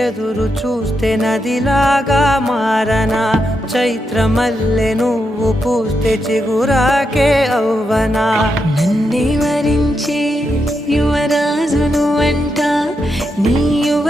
ఎదురు చూస్తే నదిలాగా మారనా చైత్రమల్లె నువ్వు పూస్తే చిగురాకే అవ్వనా నన్నే వరించే యువరాజును అంట నీ యువ